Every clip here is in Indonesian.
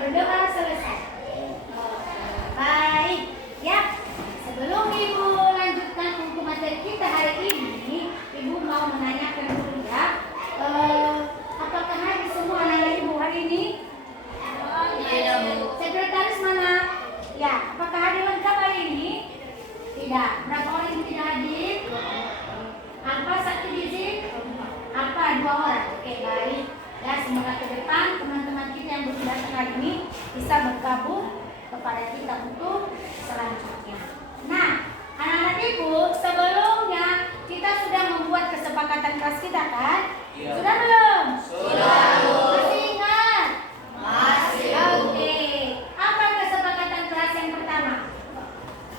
berdoa selesai. Baik, ya. Sebelum Ibu lanjutkan untuk materi kita hari ini, Ibu mau menanyakan dulu ya. Apakah hadir semua anak-anak Ibu hari ini? Tidak, Bu. Sekretaris mana? Ya, apakah hadir lengkap hari ini? Tidak. Berapa orang yang tidak hadir? Apa satu izin? Apa 2 orang? Oke, baik. Ya, semoga ke depan teman-teman kita yang belum datang hari ini bisa bergabung kepada kita untuk selanjutnya. Nah, anak-anak Ibu, sebelumnya kita sudah membuat kesepakatan kelas kita kan? Ya. Sudah belum? Sudah. Masih ingat? Masih. Oke. Apa kesepakatan kelas yang pertama?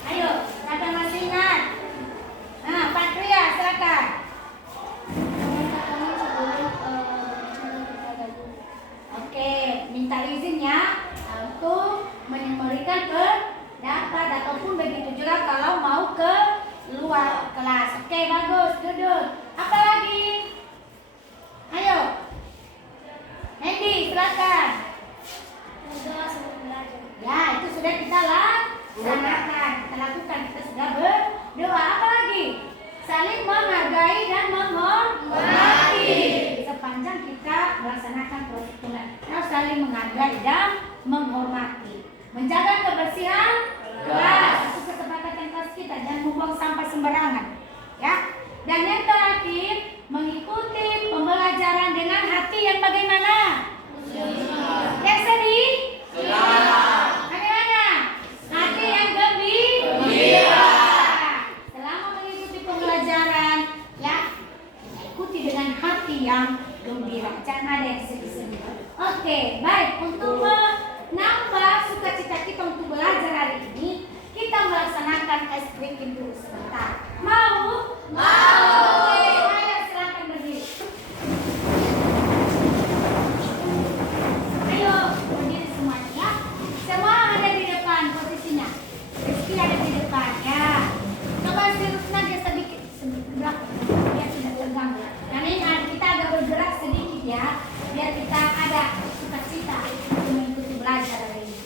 Ayo, siapa yang masih ingat? Nah, Patria, silakan. Oke, minta izin ya untuk memberikan pendapat ataupun begitu juga kalau mau ke luar kelas. Oke, bagus, duduk. Apa lagi? Ayo, Hendy, silakan. Ya, itu sudah kita lakukan. Kita sudah berdoa. Apa lagi? Saling menghargai dan menghormati. Sepanjang kita melaksanakan proses Tuhan, harus saling menghargai dan menghormati. Menjaga kebersihan kelas, itu kesepakatan kelas kita, dan membuang sampah sembarangan. Ya. Dan yang terakhir, mengikuti pembelajaran dengan hati yang bagaimana? Yang sedih? Bagaimana? Hati yang gembira. Selama mengikuti pembelajaran, ya, ikuti dengan hati yang gembira. Jangan ada yang sedih-sedih. Oke, baik. Untuk menambah sukacita kita untuk belajar hari ini, kita melaksanakan ice breaking dulu sebentar. Mau? Mau. Ayo silakan berdiri. Ayo berdiri semuanya ya. Semua ada di depan posisinya. Rizky ada di depan ya. Coba sirupnya dia sedikit berapa? Biar tidak tegang. Karena ini kita agak bergerak sedikit ya. Biar kita ada sukacita untuk mengikuti belajar hari ini.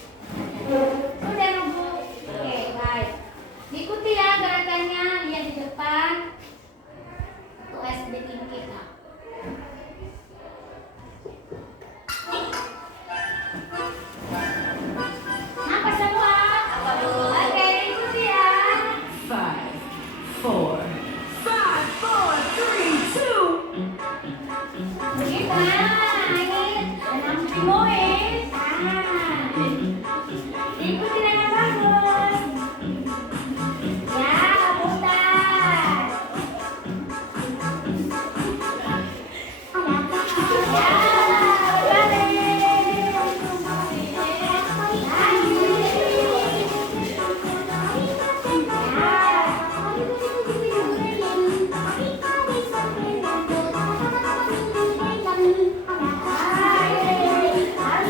Sudah Bu? Oke, baik. Ikuti ya gerakannya, lihat di depan untuk SBT kita. Nampak semua? Oke, ikuti ya. 5, 4, 3, 2. Begitu nah, ini dalam moe. Ikuti dengan bagus. Ya, putar. Ya, harus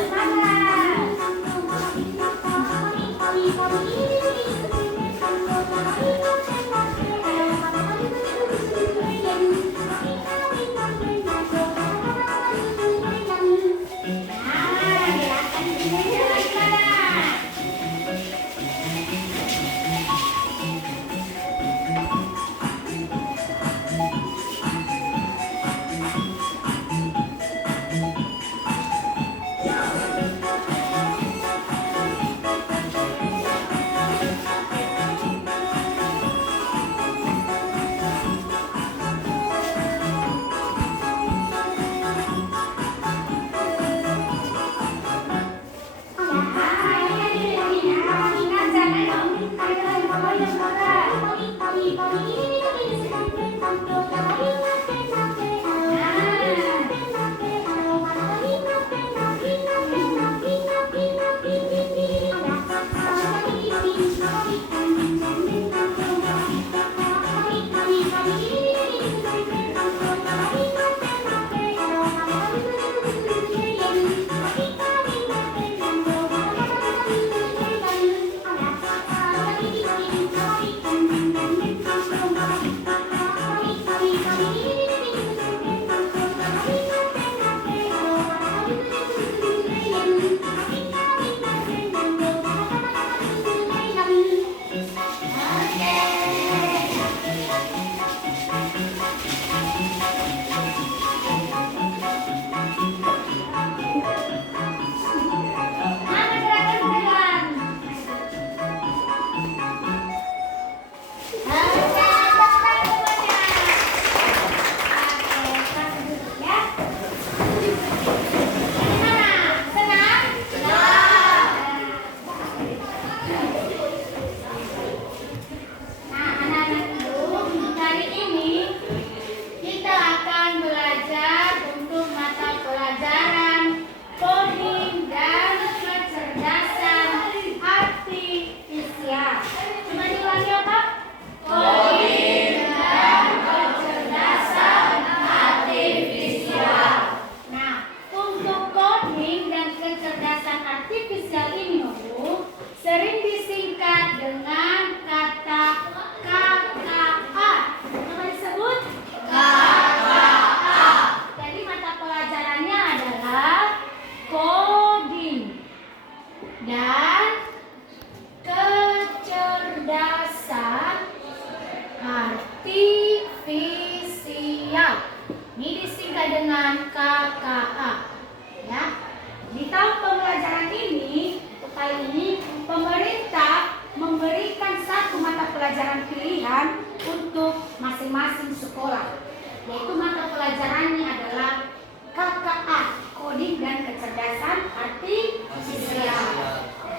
yaitu mata pelajarannya adalah KKA, coding dan kecerdasan artifisial.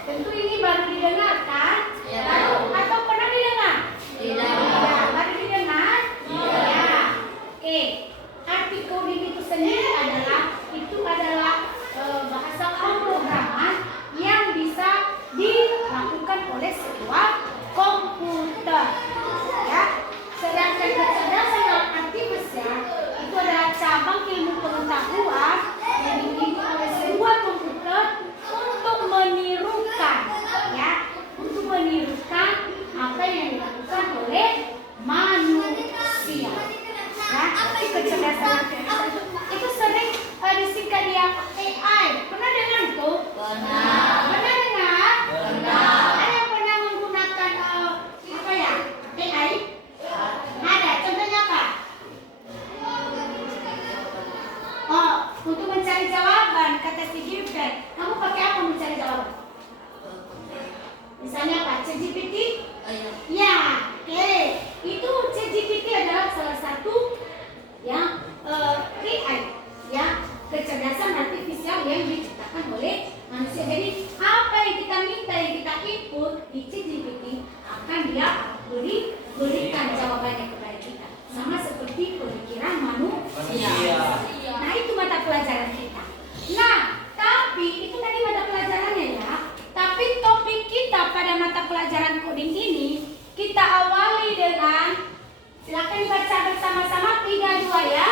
Tentu ini baru didengarkan, atau pernah didengar? Tidak. Baru didengar? Ya. Oke. Arti coding itu sendiri adalah bahasa pemrograman yang bisa dilakukan oleh sebuah komputer. Ya. Sedangkan kecerdasan artifisial itu adalah cabang ilmu pengetahuan yang dimiliki oleh sebuah komputer untuk menirukan, ya, untuk menirukan apa yang dilakukan oleh manusia. Ya, kecerdasan artifisial itu sering disingkat dia AI. Pernah dengar itu? Pernah dengar? Ada yang pernah menggunakan apa ya? AI? Ada. Contohnya apa? Oh, untuk mencari jawaban, kata si Gilbert. Kamu pakai apa mencari jawaban? Misalnya apa? ChatGPT? Ya, oke. Itu ChatGPT adalah salah satu yang AI, ya, kecerdasan artifisial yang diciptakan oleh manusia. Jadi apa yang kita minta, yang kita input di ChatGPT akan dia berikan jawabannya kepada kita. Sama seperti pemikiran manusia. Nah, itu mata pelajaran kita. Nah, tapi itu tadi mata pelajarannya ya. Tapi topik kita pada mata pelajaran coding ini kita awali dengan, silakan baca bersama-sama 3, 2 ya.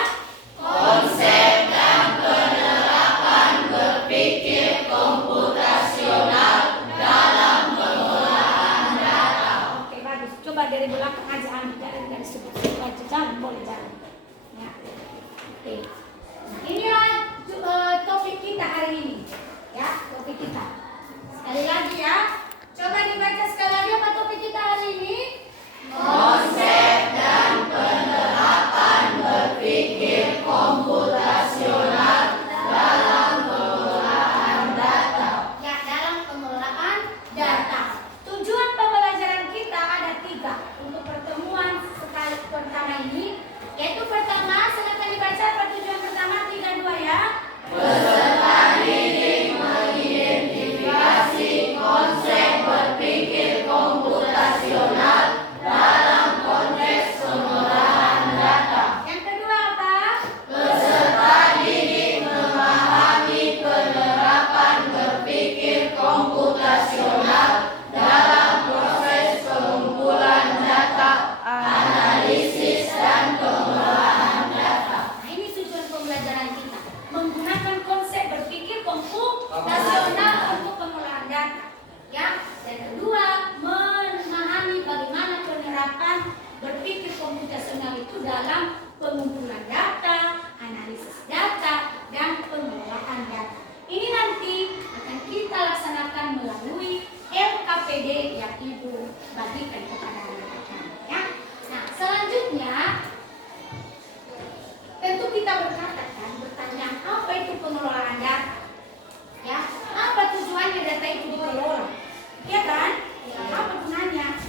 Konsep dan penerapan berpikir komputasional dalam pengolahan data. Oke, bagus. Coba dari belakang aja ambil dari sebut aja, jangan boleh jalan. Ya. Oke. Nah, inilah topik kita hari ini. Ya, topik kita. Sekali lagi ya. Coba dibaca sekali lagi apa topik kita hari ini? Konsep dan penerapan berpikir komputasional dalam pengolahan data. Ya, dalam pengelolaan data. Tujuan pembelajaran kita ada 3 untuk pertemuan sekali pertama ini, yaitu pertama, silakan dibaca apa tujuan pertama 3, 2 ya. Peserta didik mengidentifikasi konsep berpikir komputasional dalam konteks pengolahan data. Yang kedua apa? Peserta didik memahami penerapan berpikir komputasional dalam proses pengumpulan data, analisis, dan pengolahan data. Nah, ini tujuan pembelajaran kita, menggunakan konsep berpikir komputasional untuk pengolahan data. Ya, yang kedua, memahami bagaimana penerapan berpikir komputasional itu dalam pengumpulan data, analisis data, dan pengelolaan data. Ini nanti akan kita laksanakan melalui LKPD yang Ibu bagikan kepada anak-anak. Ya. Nah, selanjutnya tentu kita bertanya apa itu pengelolaan data? Ya, apa tujuannya data itu dikelola? Ya kan? Apa gunanya?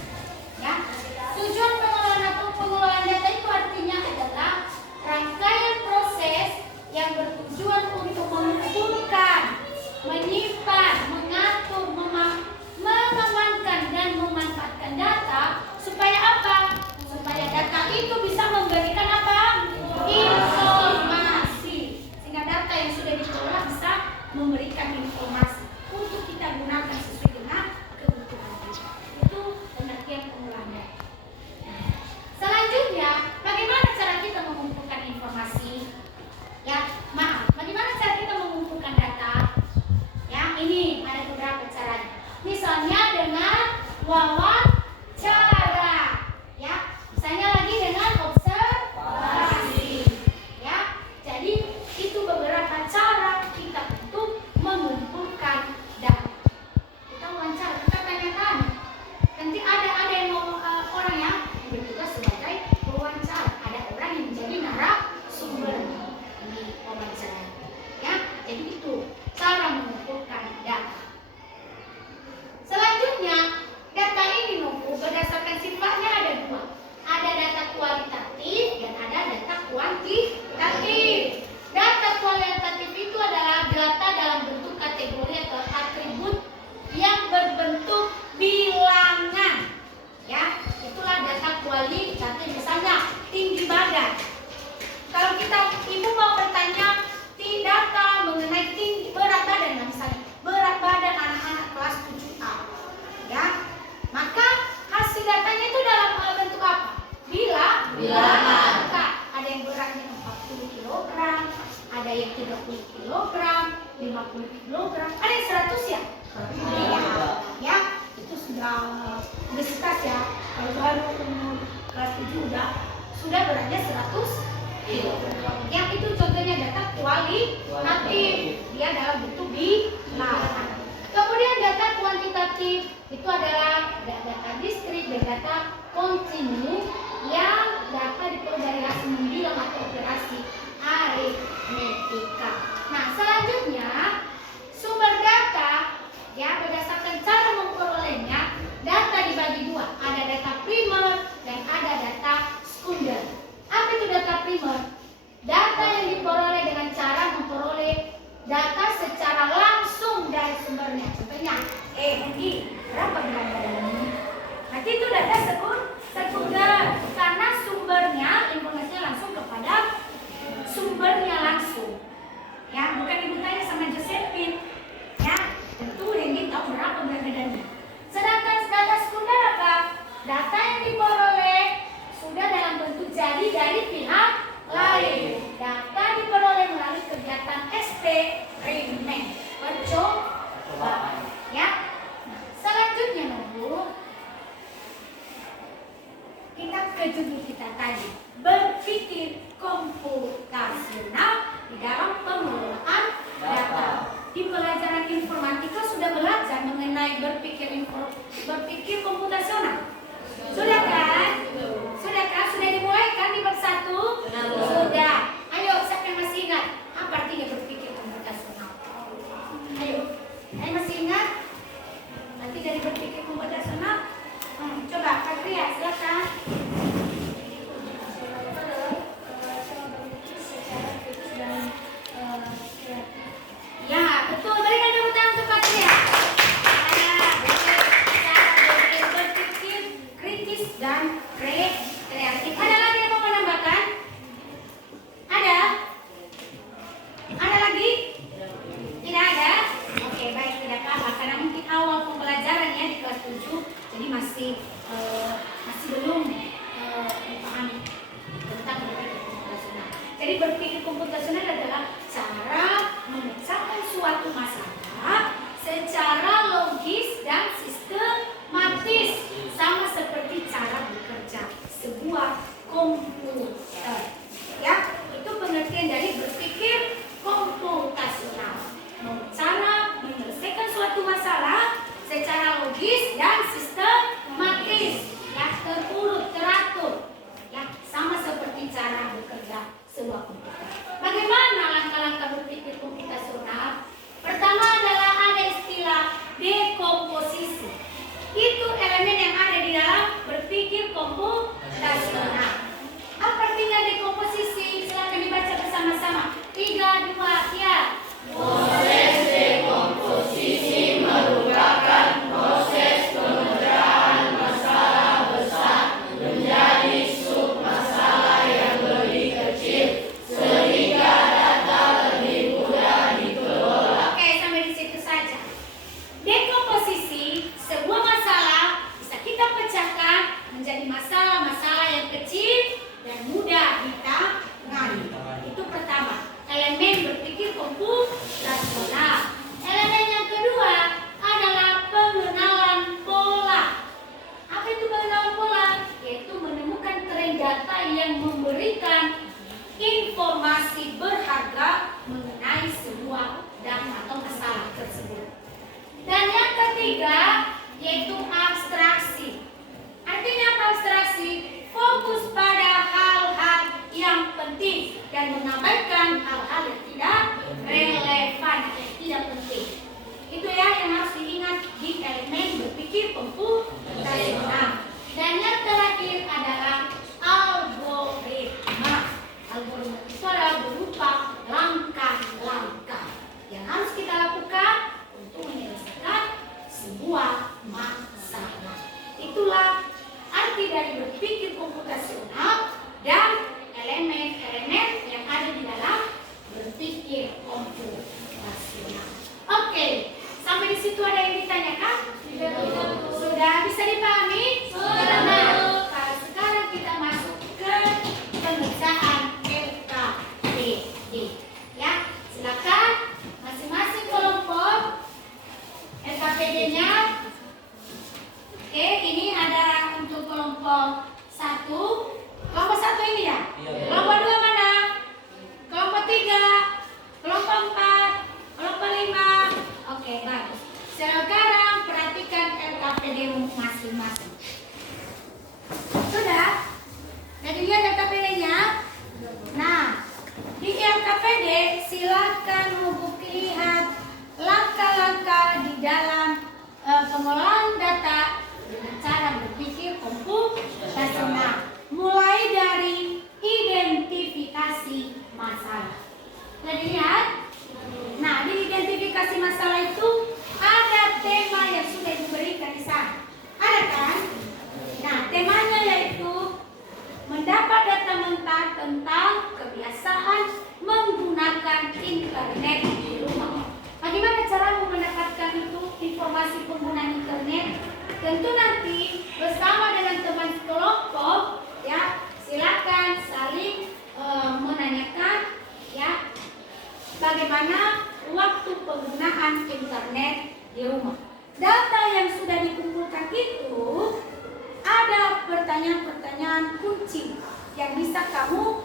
Ya, tujuan pengelolaan data itu artinya adalah rangkaian proses yang bertujuan untuk mengumpulkan, menyimpan, mengatur, mengamankan dan memanfaatkan data supaya apa? Supaya data itu bisa memberikan apa? Informasi. Sehingga data yang sudah dikelola bisa memberikan informasi untuk kita gunakan sesuai dengan kebutuhan kita. Itu pengertian pengolahan data. Selanjutnya, bagaimana cara kita mengumpulkan informasi? Ya, maaf, bagaimana cara kita mengumpulkan data? Ya, ini ada beberapa caranya. Misalnya dengan wawancara, ya. Misalnya lagi dengan observasi, ya. Jadi itu beberapa cara kita untuk mengumpulkan 50 kilogram. Ada yang 100 ya? Iya. Ya, itu sudah universitas ya. Kalau baru umur kelas 7 sudah beratnya 100 kilogram. Yang itu contohnya data kualitatif, dia dalam bentuk bilangan. Kemudian data kuantitatif itu adalah data diskrit dan data kontinu yang dapat diperoleh dari hasil membilang atau operasi aritmetika. Nah, selanjutnya sumber data ya berdasarkan cara memperolehnya, data dibagi dua, ada data primer dan ada data sekunder. Apa itu data primer? Data yang diperoleh dengan cara memperoleh data secara langsung dari sumbernya. Contohnya EMI, berapa berat badannya? Nanti itu data sekunder karena sumbernya, informasinya langsung kepada sumbernya langsung. Ya, bukan ibu tanya sama Josephine. Ya, tentu Hendy tahu berapa berat badannya. Sedangkan data sekunder apa? Data yang diperoleh sudah dalam bentuk jadi dari pihak lain. Data diperoleh melalui kegiatan eksperimen, percobaan. Ya. Nah, selanjutnya Bu, kita ke judul kita tadi, berpikir komputasional di dalam pengelolaan data. Di pelajaran informatika sudah belajar mengenai berpikir komputasional. Sudah kan? Sudah kan? Sudah dimulai kan di bab 1? Sudah. Ayo, siapa yang masih ingat apa artinya berpikir komputasional? Ayo masih ingat? Nanti dari berpikir komputasional. Coba Patria, silakan. Ya, betul. Berikan tepuk tangan untuk Patria. Berpikir kritis dan kreatif. Ada lagi yang mau menambahkan? Ada? Ada lagi? Tidak ada? Oke, baik, tidak apa-apa. Karena mungkin awal pembelajaran ya di kelas 7, jadi masih belum dipahami tentang berpikir komputasional. Jadi berpikir komputasional adalah cara memecahkan suatu masalah secara logis dan sistematis, sama seperti cara bekerja sebuah komputer. Ya, itu pengertian dari berpikir komputasional. Cara menyelesaikan suatu masalah secara logis dan sistematis, ya, terurut, teratur, ya, sama seperti cara bekerja sebuah komputer. Bagaimana langkah-langkah berpikir komputasional? Pertama adalah ada istilah dekomposisi. Itu elemen yang ada di dalam berpikir komputasional. Apa artinya dekomposisi? Silakan dibaca bersama-sama. 3, 2, ya. Proses dekomposisi merupakan proses pemecahan masalah besar menjadi submasalah yang lebih kecil sehingga data lebih mudah dikelola. Oke, sampai di situ saja. Dekomposisi sebuah masalah bisa kita pecahkan menjadi masalah-masalah yang kecil dan mudah ditangani. Itu pertama, elemen berpikir komputasional. Elemen yang kedua adalah pengenalan pola. Apa itu pengenalan pola? Yaitu menemukan tren data yang memberikan informasi berharga mengenai sebuah data atau masalah tersebut. Dan yang ketiga yaitu abstraksi. Artinya apa abstraksi? Fokus pada hal-hal yang penting dan mengabaikan hal-hal yang tidak relevan, yang tidak penting. Itu ya yang harus diingat di elemen berpikir komputasional. Dan yang terakhir adalah algoritma. Algoritma itu adalah berupa langkah-langkah yang harus kita lakukan untuk menyelesaikan sebuah masalah. Itulah arti dari berpikir komputasional dan elemen-elemen yang ada di dalam berpikir komputasional. Oke, sampai di situ ada yang ditanyakan? Sudah bisa dipahami? Sudah. Nah, sekarang kita masuk ke pengerjaan LKPD. Ya, silakan masing-masing Oke, bagus. Sekarang perhatikan LKPD masing-masing. Sudah? Jadi lihat LKPD-nya. Nah, di LKPD silakan lihat langkah-langkah di dalam pengelolaan data dengan cara berpikir komputasional. Mulai dari identifikasi masalah. Jadi lihat. Nah, di identifikasi masalah itu ada tema yang sudah diberikan di sana. Ada kan? Nah, temanya yaitu mendapat data mentah tentang kebiasaan menggunakan internet di rumah. Bagaimana cara mendapatkan itu informasi penggunaan internet? Tentu nanti bersama dengan teman kelompok, ya, silakan saling menanyakan, ya, bagaimana waktu penggunaan internet di rumah. Data yang sudah dikumpulkan itu ada pertanyaan-pertanyaan kunci yang bisa kamu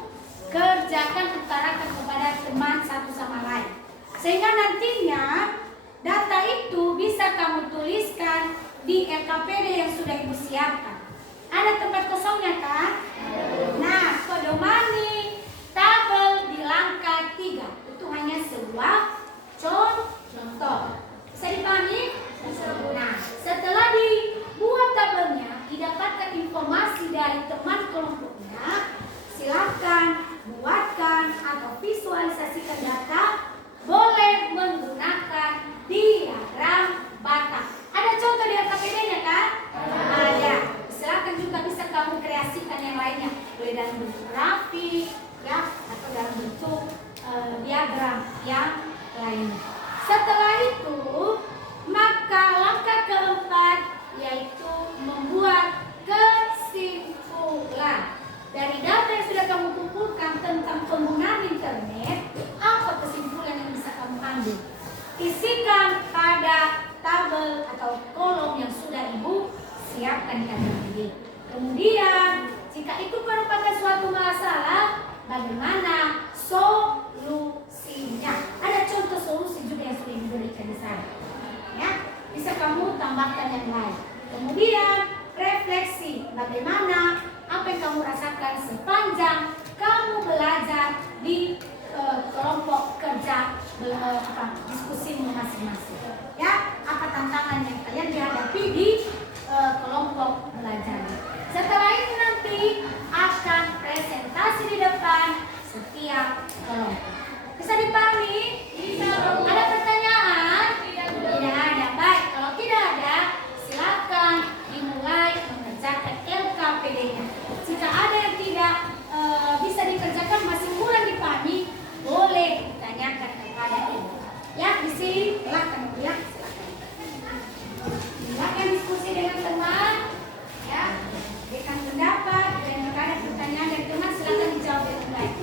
kerjakan, utarakan kepada teman satu sama lain. Sehingga nantinya data itu bisa kamu tuliskan di LKPD yang sudah Ibu siapkan. Ada tempat kosongnya kan? Nah, pedomani tabel di langkah 3 itu hanya sebuah contoh. Bisa dipahami? Nah, setelah dibuat tabelnya, didapatkan informasi dari teman kelompoknya, silakan buatkan atau visualisasikan data. Boleh menggunakan diagram Batak. Ada contoh di LKPD-nya kan? Ada. Silakan juga bisa kamu kreasikan yang lainnya, boleh dalam bentuk grafik, ya, atau dalam bentuk diagram yang lainnya. Setelah itu, maka langkah keempat yaitu membuat kesimpulan. Dari data yang sudah kamu kumpulkan tentang penggunaan internet, apa kesimpulan yang bisa kamu ambil? Isikan pada tabel atau kolom yang sudah Ibu siapkan di LKPD. Kemudian, jika itu merupakan suatu masalah, bagaimana solusinya? Ada contoh solusi juga yang sudah diberikan di sana. Ya, bisa kamu tambahkan yang lain. Kemudian, refleksi bagaimana apa yang kamu rasakan sepanjang kamu belajar di kelompok kerja diskusimu masing-masing. Ya, apa tantangan yang kalian dihadapi di kelompok belajar. Setelah itu nanti akan presentasi di depan setiap kelompok. Bisa dipahami? Bisa. Ada pertanyaan? Tidak ada. Baik, kalau tidak ada, silakan dimulai mengerjakan LKPD-nya. Jika ada yang tidak bisa dikerjakan, masih kurang dipahami, boleh ditanyakan kepada Ibu. Ya, di sini silakan, ya. Silakan diskusi dengan teman, ya. Berikan pendapat, dan jika ada pertanyaan dari teman, silakan dijawab dengan baik.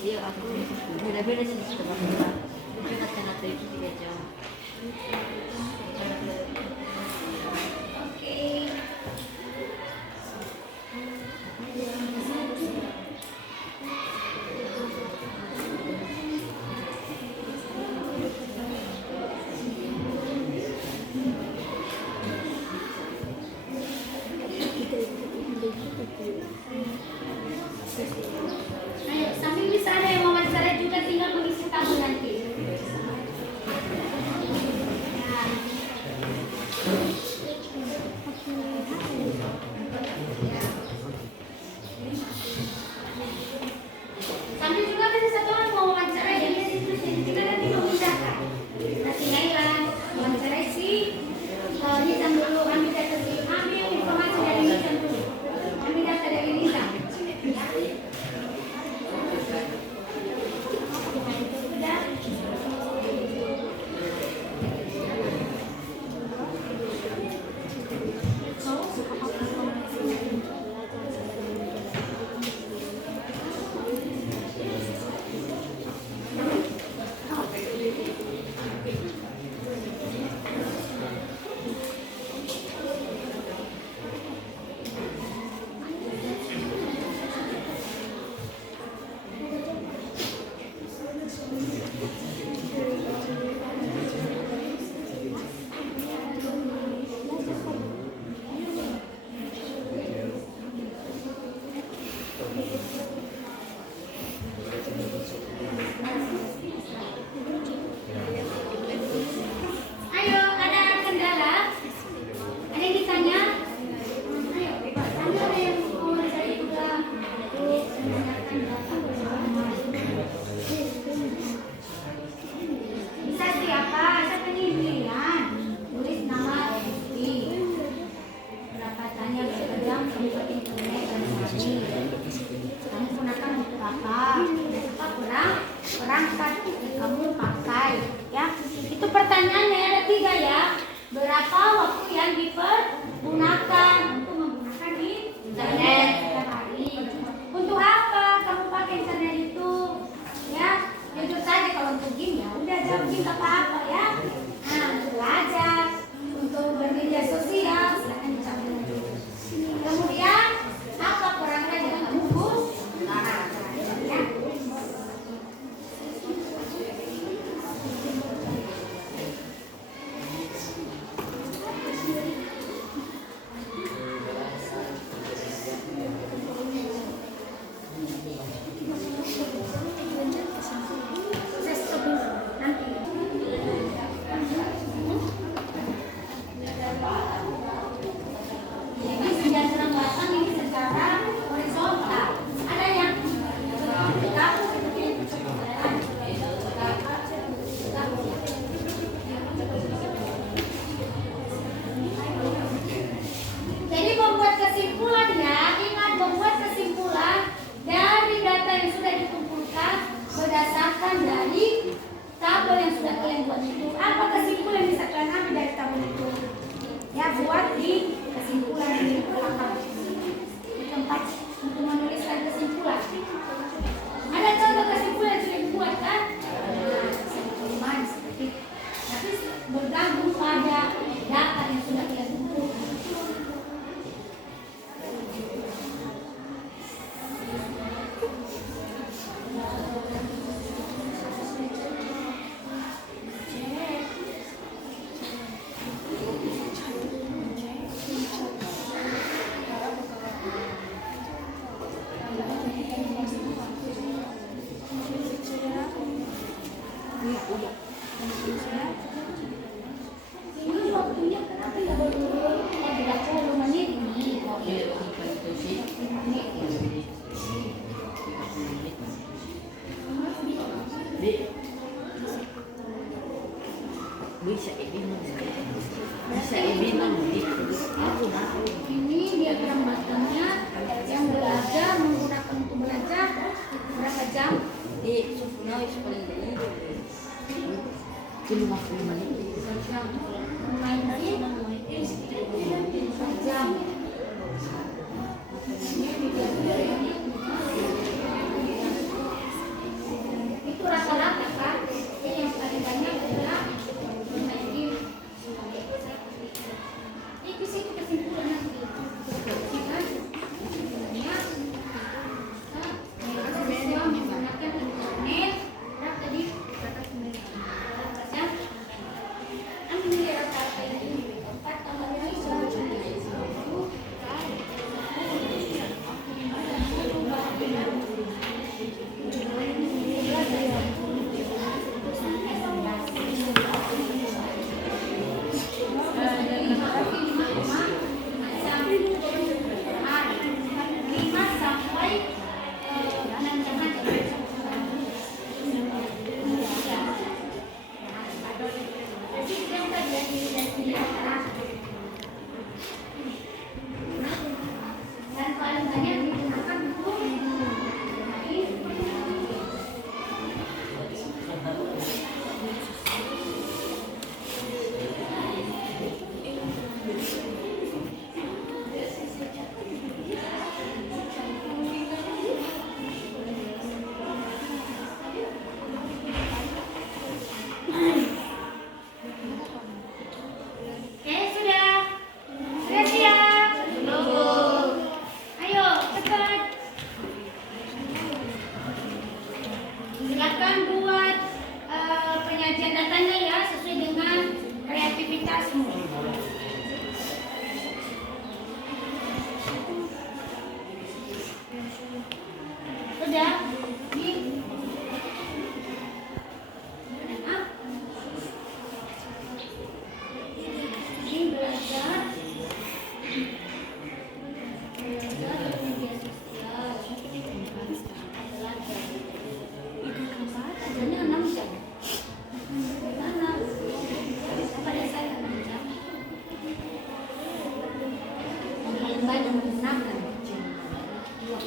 Iya, aku beda-beda sih sebenarnya. Mungkin kata-kata itu tidak jauh. Oke. Ayo, sambil bisa ada yang wawancara juga, tinggal mengisi tabel nanti. dapat kamu pakai? Ya, itu pertanyaannya ada 3 ya. Berapa waktu yang dipergunakan untuk menggunakan internet setiap hari? Untuk apa kamu pakai internet itu? Ya, jujur saja kalau untuk game ya udah jawab game apa-apa ya. Nah, untuk belajar, untuk bermedia sosial, silakan dijawab dengan jujur. Kemudian apa kurangnya dengan kamu gunakan? Ya. Saya stop dulu nanti. Jadi senjata serang batang ini secara horizontal. Ada yang jadi membuat kesimpulan ya, ingat membuat kesimpulan dari data yang sudah dikumpulkan berdasarkan dari tabel yang sudah kalian buat itu. Apa kesimpulan yang bisa kalian ambil dari tabel itu? Ya, buat di kesimpulan di belakang di tempat untuk menuliskan kesimpulan. Ada contoh kesimpulan yang sudah dibuat kan? Nah, kesimpulan seperti itu. Tapi bergantung pada data yang sudah kalian kumpulkan. Ini waktunya kenapa ya baru 30 menit ini? Bisa ibinum gitu. Ini diagram batangnya yang belajar menggunakan untuk belajar berapa jam? Di Sufunau paling dari 50 menit. Main ini 4 jam. Itu rata-rata kan? Jadi yang paling banyak adalah bermain game. Itu sih kesimpulan nanti. Ya kan? Kesimpulannya mahasiswa menggunakan internet berapa tadi? Berapa jam? Ambil rata-rata ini 4 tambah 2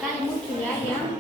kali muncul ya yang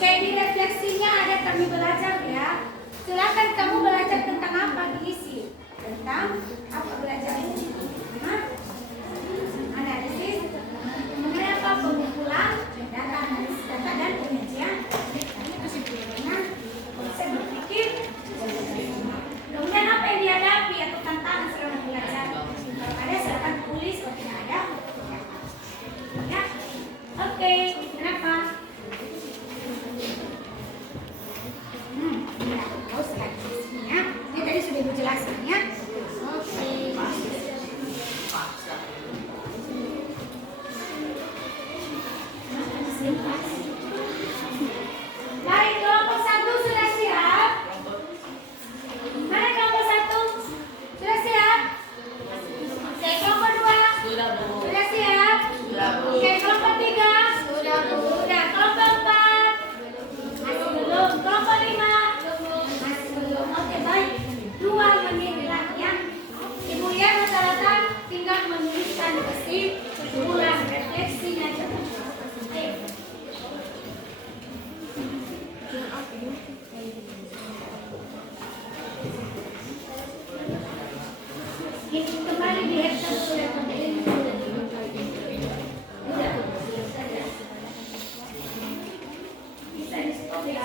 Oke, di refleksinya ada kami belajar ya. Silakan kamu belajar tentang apa diisi? Tentang apa belajarnya? Hah? Analisis mengenai apa? Pengumpulan data, analisis data dan penyajian. Ini kesimpulannya konsep berpikir. Kemudian apa yang dihadapi atau tantangan selama belajar? Kalau ada silakan tulis, kalau tidak ada ya. Oke, kenapa? Ya, tahu selanjutnya. Ini tadi sudah ibu jelaskan ya. Oke. Baik, kelompok 1 sudah siap? Mana kelompok 1? Sudah siap? Oke, kelompok 2? Sudah, Bu. Sudah siap? Sudah, Bu. Oke, kelompok 3? Sudah, Bu. Sudah, kelompok 4? Masih belum. Kelompok 5? Masih belum. Oke, baik. 2 menit lagi ya. Ibu lihat rata-rata tinggal menuliskan kesimpulan refleksinya aja. Oke. Ini kembali di hektar sudah pakai ini. Udah. Bisa di stop ya.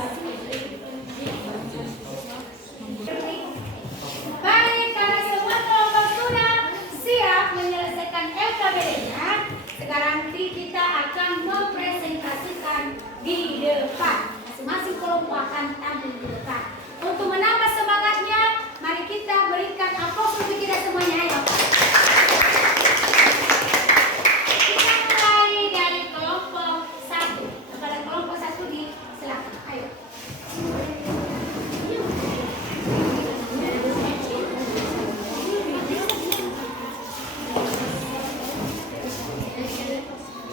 Baik, karena semua kelompok sudah siap menyelesaikan LKBD-nya, sekarang kita akan mempresentasikan di depan. Masing-masing kelompok akan tampil di depan. Untuk menambah semangatnya, mari kita berikan aplaus untuk kita semuanya. Ayo. Kita mulai dari kelompok 1. Kepada kelompok 1 silakan. Ayo.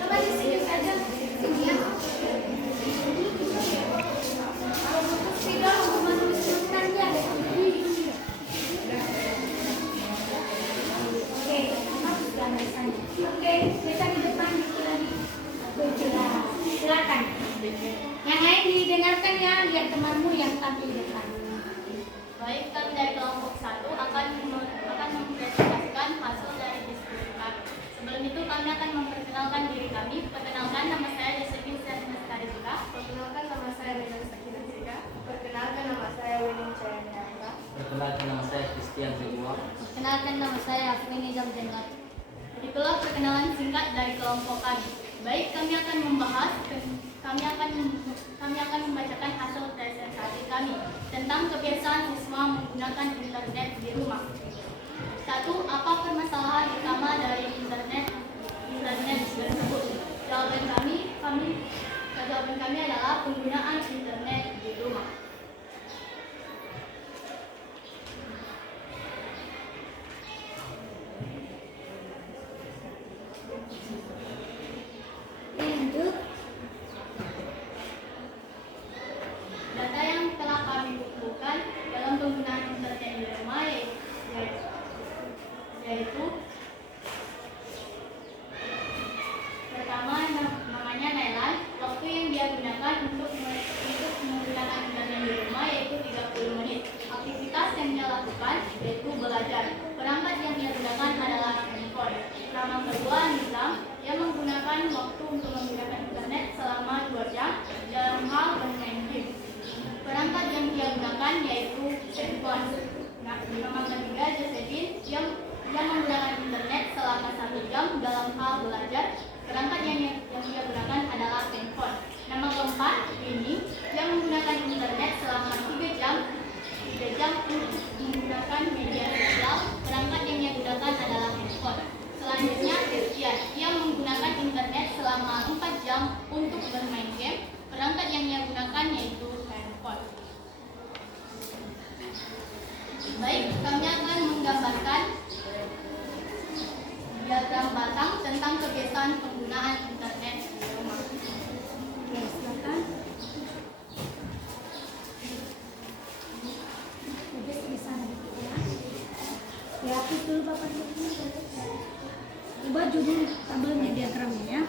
Coba di sini saja. Sini ya. Kalau untuk tidak untuk menuliskannya. Oke, masuk dalam sana. Oke, kita di depan lagi. Jelas. Silakan. Yang lain didengarkan ya, lihat temanmu yang tampil di depan. Baik, kami dari kelompok 1 akan mempresentasikan hasil dari diskusi kami. Sebelum itu kami akan memperkenalkan diri kami. Perkenalkan, nama saya Josephine Starisika. Perkenalkan, nama saya Rina Sakina Sika. Perkenalkan, nama saya Winning Cayanayaka. Perkenalkan, nama saya Christian Seguar. Perkenalkan, nama saya Afrini Jamjengat. Itulah perkenalan singkat dari kelompok kami. Baik, kami akan membacakan hasil presentasi kami tentang kebiasaan siswa menggunakan internet di rumah. 1. Apa permasalahan utama dari internet tersebut? Jawaban kami adalah penggunaan internet di rumah. Lanjut. Data yang telah kami kumpulkan dalam penggunaan internet di rumah yaitu pertama namanya Nailan. Waktu yang dia gunakan untuk menggunakan internet di rumah yaitu 30 menit. Aktivitas yang dia lakukan yaitu belajar. Perangkat yang dia gunakan adalah handphone. Nama kedua Nizam, yang menggunakan waktu untuk menggunakan internet selama 2 jam dalam hal bermain game. Perangkat yang dia gunakan yaitu handphone. Nama ketiga Josephine, yang menggunakan internet selama 1 jam dalam hal belajar. Perangkat yang dia gunakan adalah handphone. Nama keempat Winnie, yang menggunakan internet selama 3 jam untuk menggunakan media sosial. Perangkat yang dia gunakan adalah handphone. Selanjutnya Christian, yang menggunakan internet selama 4 jam untuk bermain game. Perangkat yang dia gunakan yaitu handphone. Baik, kami akan menggambarkan diagram batang tentang kebiasaan penggunaan internet di rumah. Oke, silakan. Habis di sana ya. Ya, hapus dulu Bapak dulu. Ubah judul tabelnya diagramnya ya.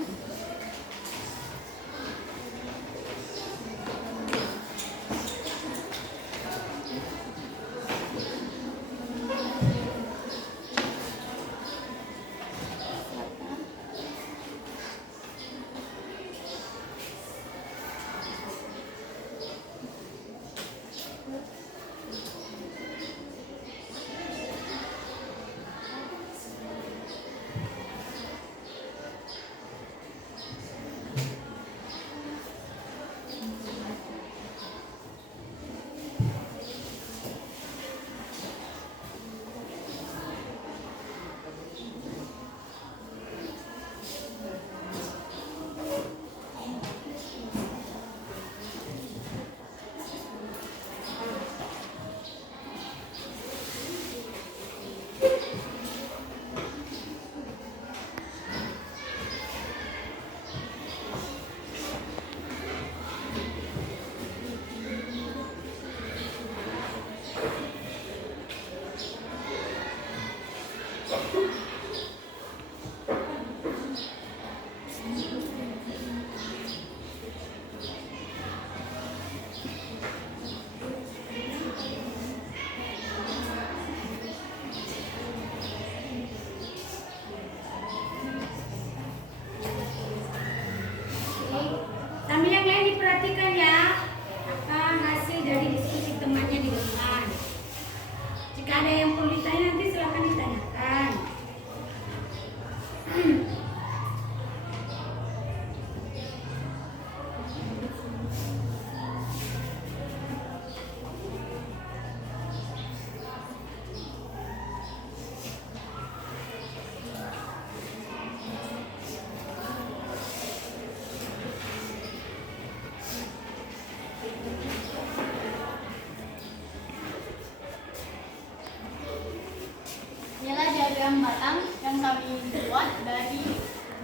kami buat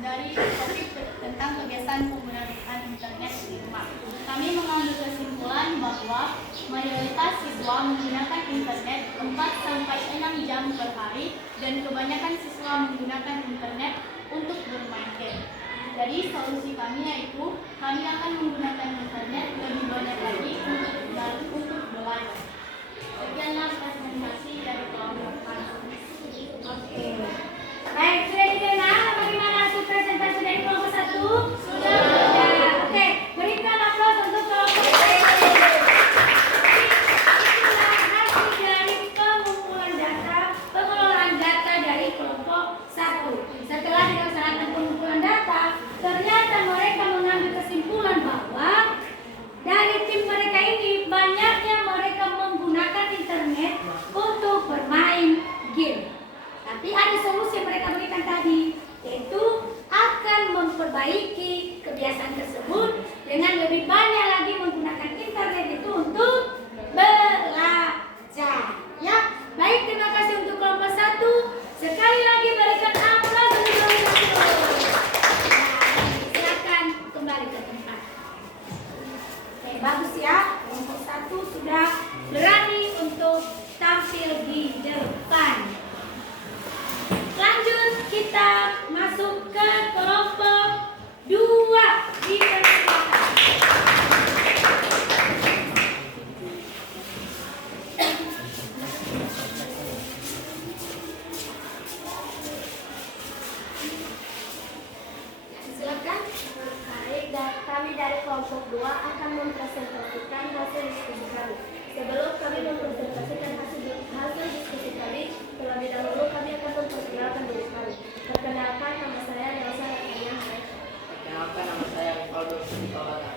dari topik tentang kebiasaan penggunaan internet di rumah. Kami mengambil kesimpulan bahwa mayoritas siswa menggunakan internet 4-6 jam per hari dan kebanyakan siswa menggunakan internet untuk bermain game. Jadi solusi kami yaitu kami akan menggunakan internet lebih banyak lagi untuk belajar. Sekianlah presentasi dari kelompok kami. Oke. Baik, sudah dikenal bagaimana hasil presentasi dari kelompok 1? Sudah. Oke, berikan aplaus untuk kelompok 2. Itulah hasil dari pengelolaan data dari kelompok 1. Setelah dilaksanakan pengumpulan data, ternyata mereka mengambil kesimpulan bahwa dari tim mereka ini banyaknya mereka menggunakan internet untuk bermain game. Tapi ada solusi yang mereka berikan tadi, yaitu akan memperbaiki kebiasaan tersebut dengan lebih banyak lagi menggunakan internet itu untuk belajar. Ya, baik, terima kasih untuk kelompok 1. Sekali lagi berikan aplaus untuk kelompok 1. Silakan kembali ke tempat. Oke, bagus ya. Kelompok 1 sudah berani untuk tampil di depan. Lanjut, kita masuk ke kelompok 2. Dipersilakan. Silakan. Baik, kami dari kelompok 2 akan mempresentasikan hasil diskusi kami. Sebelum kami mempresentasikan hasil diskusi kami, terlebih dahulu kami akan memperkenalkan diri kami. Perkenalkan, nama saya Elsa Ratnaya. Perkenalkan, nama saya Rivaldo Sintolana.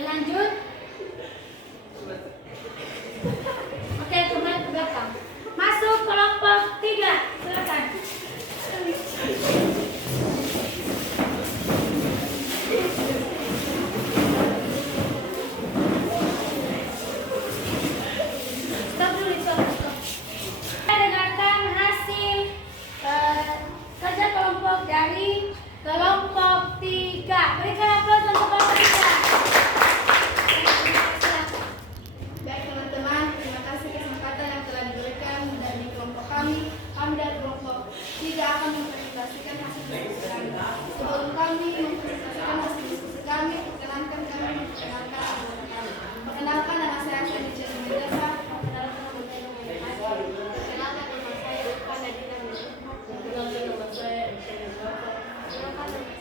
Lanjut. Oke, kembali ke belakang. Masuk kelompok 3. Silakan. Stop dulu, stop. Kita dengarkan hasil kerja kelompok dari kelompok 3. Berikan aplaus untuk kelompok 3. Baik teman-teman, terima kasih kesempatan yang telah diberikan dari kelompok kami. Kami dari kelompok 3 akan mempresentasikan hasil diskusi kami. Sebelum kami mempresentasikan hasil diskusi kami, perkenalkan anggota kami. Perkenalkan, nama saya Sandi Ceri Mendesa. Perkenalkan, nama saya Luka Nadina Mendesa. Perkenalkan, nama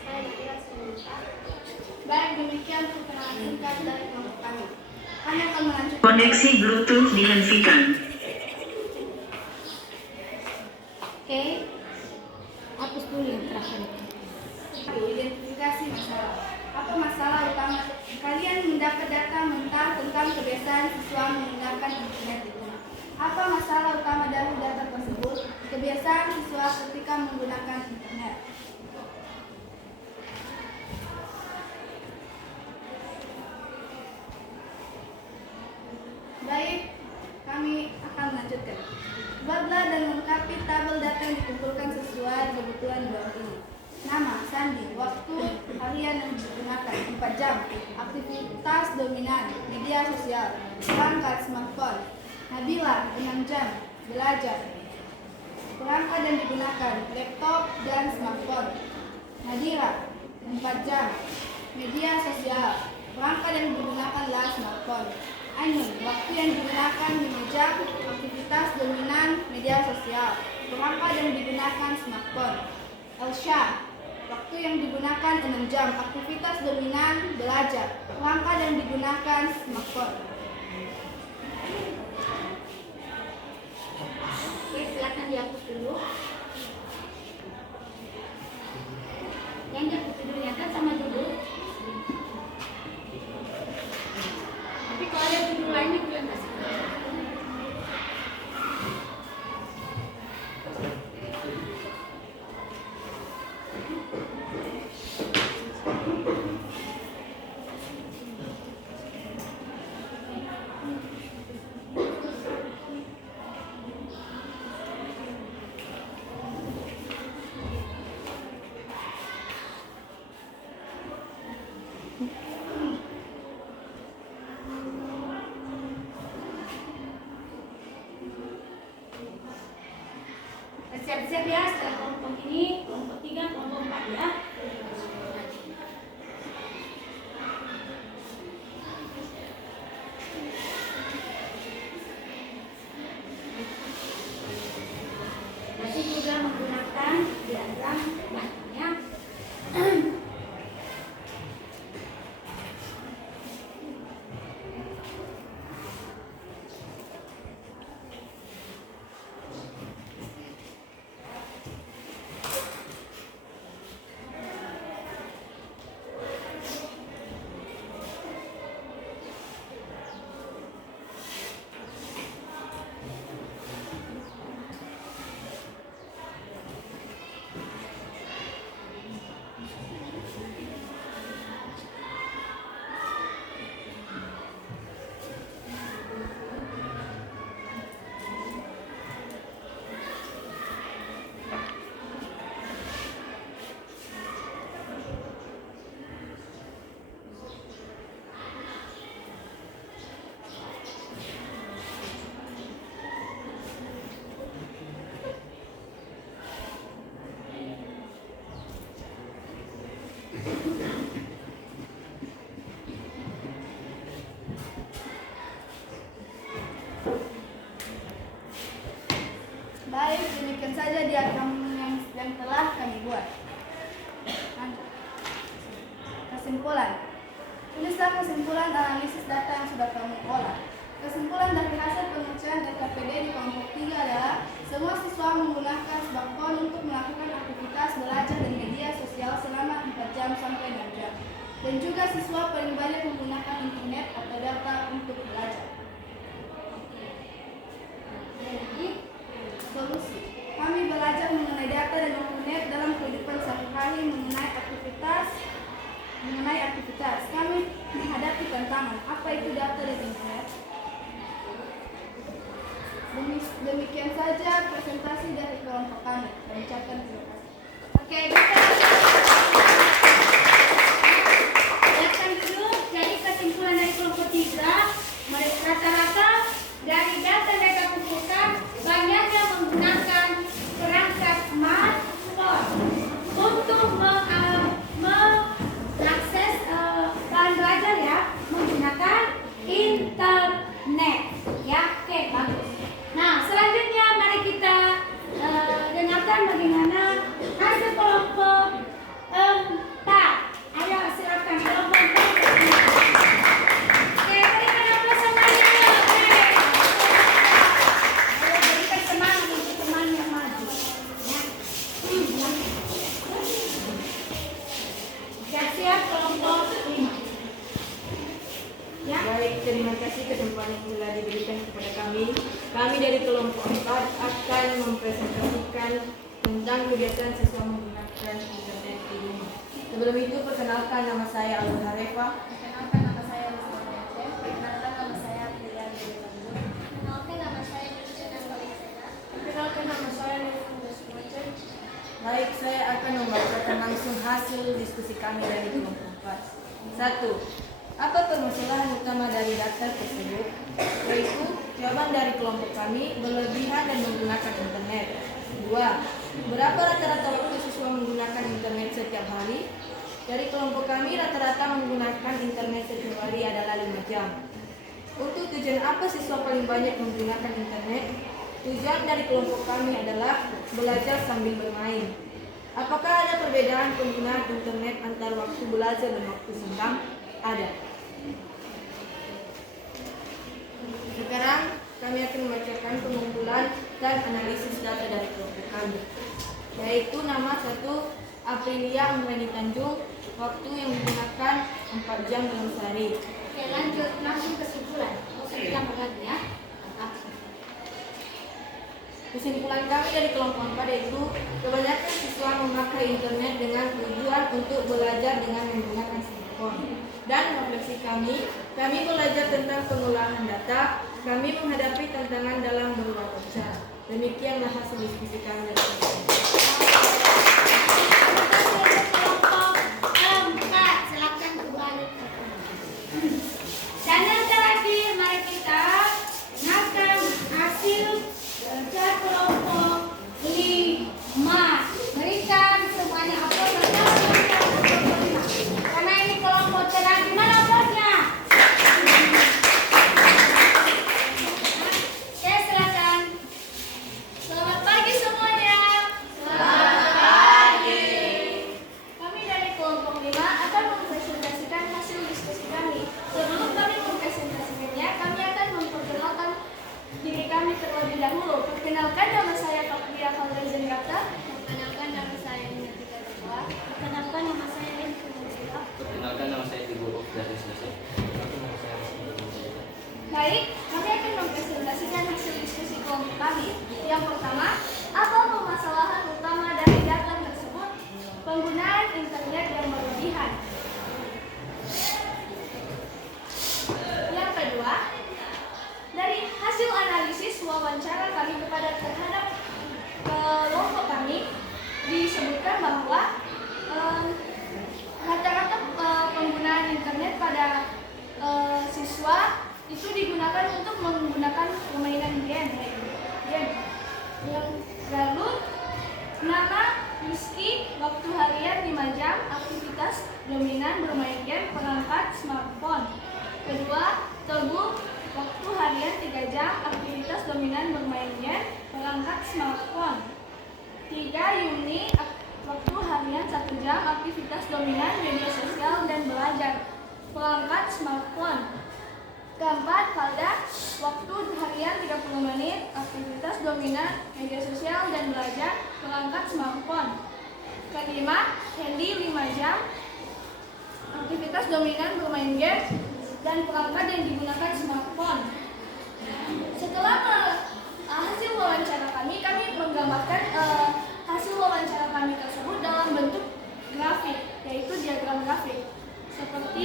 saya Nadira Sinuta. Baik, demikian perkenalan singkat dari kelompok kami. Kami akan melanjutkan. Koneksi Bluetooth dihentikan. Oke. Hapus dulu yang terakhir. Identifikasi masalah. Apa masalah utama? Kalian mendapat data mentah tentang kebiasaan siswa menggunakan internet di rumah. Apa masalah utama dari data tersebut? Kebiasaan siswa ketika menggunakan internet. Baik, kami akan melanjutkan. Buatlah dan lengkapi tabel data yang dikumpulkan sesuai kebutuhan di bawah ini. Nama, sandi, waktu harian yang digunakan 4 jam, aktivitas dominan, media sosial, perangkat smartphone. Nabila 6 jam, belajar. Perangkat yang digunakan, laptop dan smartphone. Nadira 4 jam, media sosial, perangkat yang digunakanlah smartphone. Ainun, waktu yang digunakan 5 jam, aktivitas dominan, media sosial, perangkat yang digunakan smartphone. Elsha, waktu yang digunakan 6 jam, aktivitas dominan, belajar, perangkat yang digunakan smartphone. Oke, silakan dihapus dulu. Yang dihapus judulnya kan sama judul. Tapi kalau ada judul lainnya kalian kasih. siap-siap ya setelah kelompok ini, kelompok 3, kelompok 4 ya. Masih juga menggunakan diagram bahannya. Baik, demikian saja diagram yang telah kami buat. Kesimpulan. Tulislah kesimpulan analisis data yang sudah kamu olah. Kesimpulan dari hasil pengujian RKPD di kelompok 3 adalah semua siswa menggunakan smartphone untuk melakukan aktivitas belajar dan media sosial selama 4 jam sampai 6 jam. Dan juga siswa paling banyak menggunakan internet atau data untuk belajar. Jadi, solusi. Kami belajar mengenai data dan internet dalam kehidupan sehari-hari mengenai aktivitas. Kami menghadapi tantangan. Apa itu data dan internet? Demikian saja presentasi dari kelompok kami. Kami ucapkan terima kasih. Oke, bisa. Silakan duduk. Jadi kesimpulan dari kelompok 3, rata-rata dari data yang mereka kumpulkan banyaknya menggunakan perangkat smartphone untuk mengakses bahan belajar ya, menggunakan internet. Ya, oke, bagus. Nah, selanjutnya mari kita dengarkan bagaimana hasil kelompok 4. Ayo silakan kelompok 4. Oke, berikan aplaus semuanya. Oke. Ayo berikan semangat untuk teman yang maju. Ya. Siap-siap kelompok 5. Ya. Baik, terima kasih kesempatan yang telah diberikan kepada kami. Kami dari kelompok 4 akan mempresentasikan tentang kebiasaan siswa menggunakan internet di rumah. Sebelum itu, perkenalkan nama saya Aldo Harefa. Perkenalkan nama saya Rizal Yasef. Perkenalkan nama saya Pilihan Dewi Tanjung. Perkenalkan nama saya Luciana Walisena. Perkenalkan nama saya Nifun Desmoce. Baik, saya akan membacakan langsung hasil diskusi kami dari kelompok 4. 1. Apa permasalahan utama dari data tersebut? Yaitu, jawaban dari kelompok kami berlebihan dan menggunakan internet. 2. Berapa rata-rata waktu siswa menggunakan internet setiap hari? Dari kelompok kami, rata-rata menggunakan internet setiap hari adalah 5 jam. Untuk tujuan apa siswa paling banyak menggunakan internet? Tujuan dari kelompok kami adalah belajar sambil bermain. Apakah ada perbedaan penggunaan internet antara waktu belajar dan waktu senggang? Ada. Sekarang kami akan membacakan pengumpulan dan analisis data dari kelompok kami. Yaitu nama 1 Aprilia Umrani Tanjung, waktu yang digunakan 4 jam dalam sehari. Oke, lanjut langsung kesimpulan. Usah ditambah lagi ya. Kesimpulan kami dari kelompok 4 yaitu kebanyakan siswa memakai internet dengan tujuan untuk belajar dengan menggunakan smartphone. Dan refleksi kami belajar tentang pengolahan data, kami menghadapi tantangan dalam berbagai cara. Demikianlah hasil diskusi kami dari kelompok 4. Silakan kembali. Dan yang terakhir, mari kita dengarkan hasil kerja kelompok 5. Perkenalkan, nama saya Fakria Khalda Gata. Perkenalkan, nama saya Ninatika Dewa. Perkenalkan, nama saya Rinka Musila. Perkenalkan, nama saya Ibu dari Selesai. Baik, kami akan mempresentasikan hasil diskusi kelompok kami. Yang pertama, apa permasalahan utama dari data tersebut? Penggunaan internet yang berlebihan. Yang kedua, dari hasil analisis wawancara kami terhadap kelompok kami, disebutkan bahwa rata-rata penggunaan internet pada siswa itu digunakan untuk menggunakan permainan game. Lalu, nama Rizky, waktu harian 5 jam, aktivitas dominan bermain game, perangkat smartphone. Kedua, Teguh, waktu harian 3 jam, aktivitas dominan bermain game, perangkat smartphone. 3, Yuni, waktu harian 1 jam, aktivitas dominan media sosial dan belajar, perangkat smartphone. Keempat, Valda, waktu harian 30 menit, aktivitas dominan media sosial dan belajar, perangkat smartphone. Kelima, Hendy 5 jam, aktivitas dominan bermain game dan perangkat yang digunakan smartphone. Setelah hasil wawancara kami menggambarkan hasil wawancara kami tersebut dalam bentuk grafik, yaitu diagram grafik seperti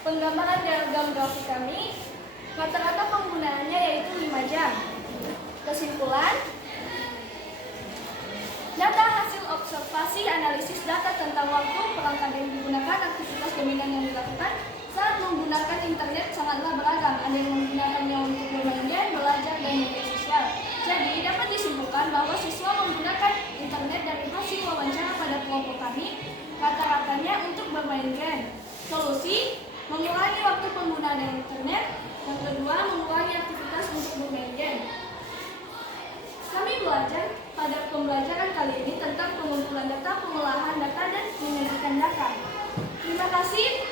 penggambaran diagram grafik kami, rata-rata penggunaannya yaitu 5 jam. Kesimpulan, data hasil observasi analisis data tentang waktu, perangkat yang digunakan, aktivitas dominan yang dilakukan saat menggunakan internet sangatlah beragam. Ada yang menggunakannya untuk bermain game, belajar, dan media sosial. Jadi, dapat disimpulkan bahwa siswa menggunakan internet dari hasil wawancara pada kelompok kami, rata-ratanya untuk bermain game. Solusi, mengurangi waktu penggunaan internet. Yang kedua, mengurangi aktivitas untuk bermain game. Kami belajar pada pembelajaran kali ini tentang pengumpulan data, pengolahan data, dan menyajikan data. Terima kasih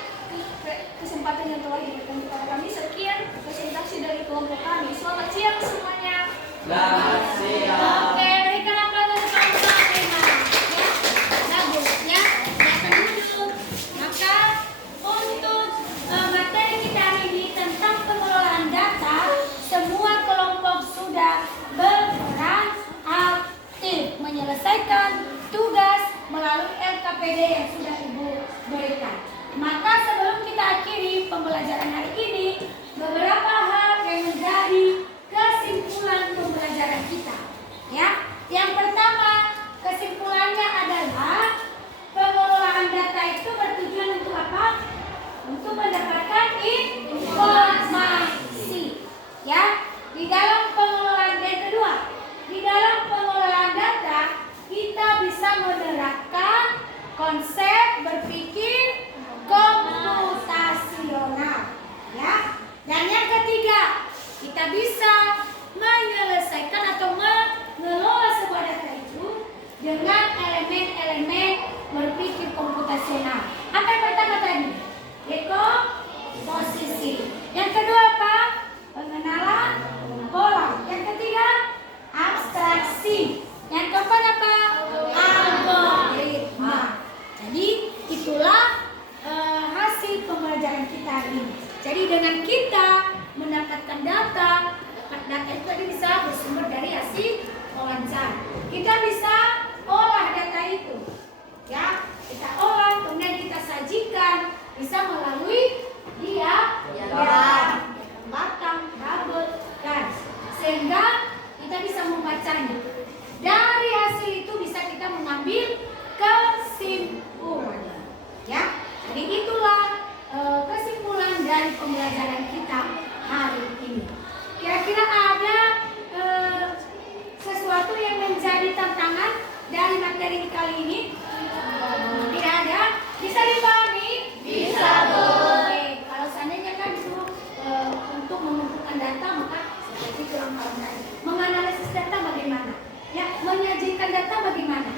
kesempatan yang telah diberikan kepada kami. Sekian presentasi dari kelompok kami. Selamat siang semuanya. Selamat siang. Oke, berikan aplaus untuk kelompok prima. Ya, bagusnya silakan duduk. Maka untuk materi kita hari ini tentang pengelolaan data, semua kelompok sudah berperan aktif menyelesaikan tugas melalui LKPD yang sudah Ibu berikan. Maka sebelum kita akhiri pembelajaran hari ini, beberapa hal yang menjadi kesimpulan pembelajaran kita. Ya, yang pertama kesimpulannya adalah pengelolaan data itu bertujuan untuk apa? Untuk mendapatkan informasi. Ya, di dalam pengelolaan yang kedua, di dalam pengelolaan data kita bisa menerapkan konsep berpikir komputasional. Ya, data itu tadi bisa bersumber dari hasil wawancara. Kita bisa olah data itu, ya. Kita olah, kemudian kita sajikan, bisa melalui diagram, batang, double, dan sehingga kita bisa membacanya. Dari hasil itu bisa kita mengambil kesimpulan, ya. Jadi itulah kesimpulan dari pembelajaran kita hari ini. Kira-kira ada sesuatu yang menjadi tantangan dari materi kali ini? Tidak ada? Bisa dipahami? Bisa, Bu. Oke, kalau seandainya kan disuruh untuk mengumpulkan data, maka seperti kurang paham tadi. Menganalisis data bagaimana? Ya, menyajikan data bagaimana?